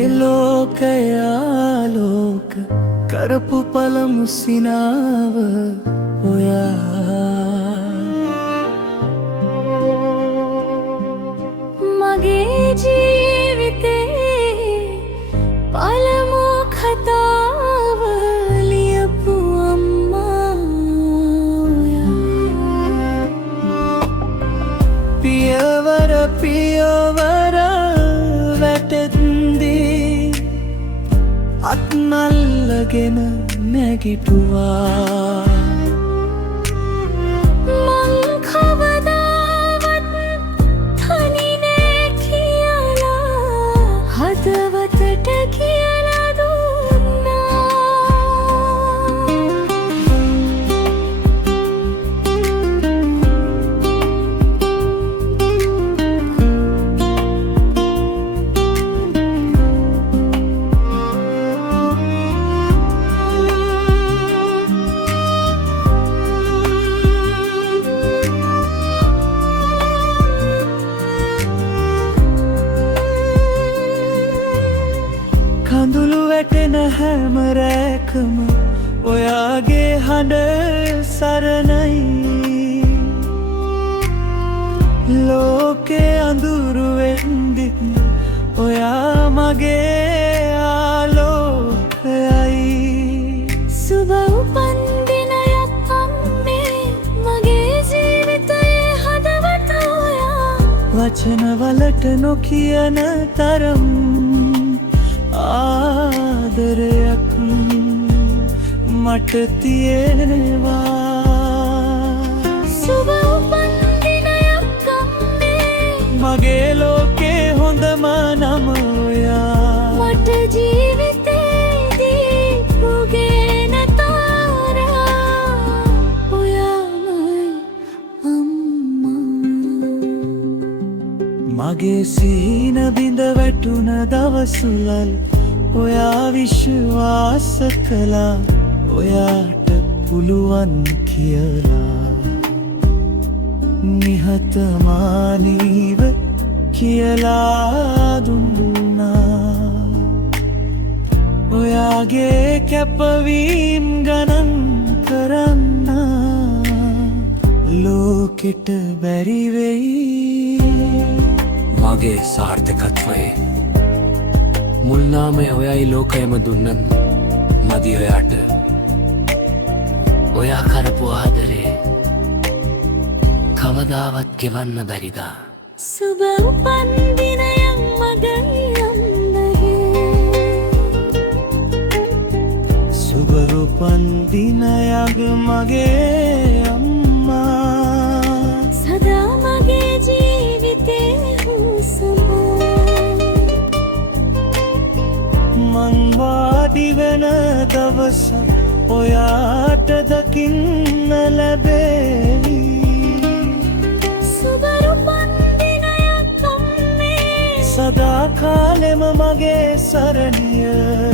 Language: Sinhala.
මගේ ලෝකයාලෝක කරපු පළමු සිනාව ඔයා මගේ ජීවිතේ පළමු කතාව ලියපු අම්මා ඔයා පියවර පියවර වැටෙද්දී අත්නල්ලගෙන නැගිටුවා මං කවදාවත් තනි නෑ කියලා හදවතට කියලා දුන්නා කඳුළු වැටෙන හැම රැකම ඔයාගේ හඬ සරණයි ලෝකේ අඳුරු වෙන්දිත් ඔයා මගේ ආලෝකයයි සුබ උපන් දිනයක් අම්මේ මගේ ජීවිතයේ හදවත ඔයා වචනවලට නොකියන තරම් ආදරයක් මට තියෙනවා සුබ උපන් දිනයක් අම්මේ මගේ ලෝකේ හොඳම නම ඔයා මට ජීවිතේදී පුගෙන තාරා ඔයාමයි අම්මා මගේ සිහින බිඳ වැටුන දවසුලල් ඔයා විශ්වාස කළා ඔයාට පුළුවන් කියලා නිහතමානීව කියලා දුන්නා ඔයාගේ කැපවීම් ගණන් කරන්න ලෝකෙට බැරි වෙයි මගේ සාර්ථකත්වයේ මුල් නාමය ඔයයි ලෝකයම දුන්නන් මදි ඔයාට ඔයා කරපු ආදරේ කවදාවත් ගෙවන්න බැරිදා සුබ උපන් දිනයක් මගේ අම්මගේ සුබ උපන් දිනයක් මගේ අම්මා සදා මගේ ජීවිතේ හුසමා මං වාඩි වෙන දවසක් ඔයාට දකින්න ලැබේවි සුබ උපන් දිනයක් අම්මේ සදා කාලෙම මගේ සරණිය